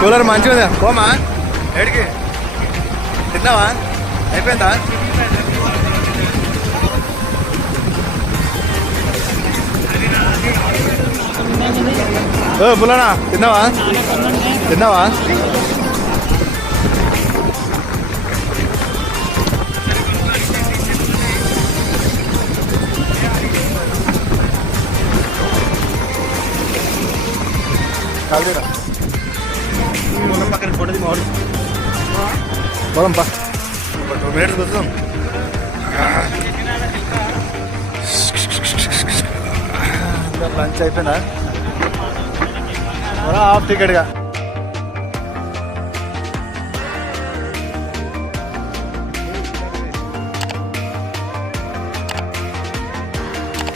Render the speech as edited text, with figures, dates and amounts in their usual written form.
Cooler మంచిగా ఉందా? పోమా ఏడికి? తిన్నావా? అయిపోయిందా? పుల్లనా తిన్నావా? తిన్నావా? పక్కన ఫోటోది మోడల్ పోదాం పా. 2 minutes వస్తాం. లంచ్ అయిపోయిందా? హాఫ్ టికెట్గా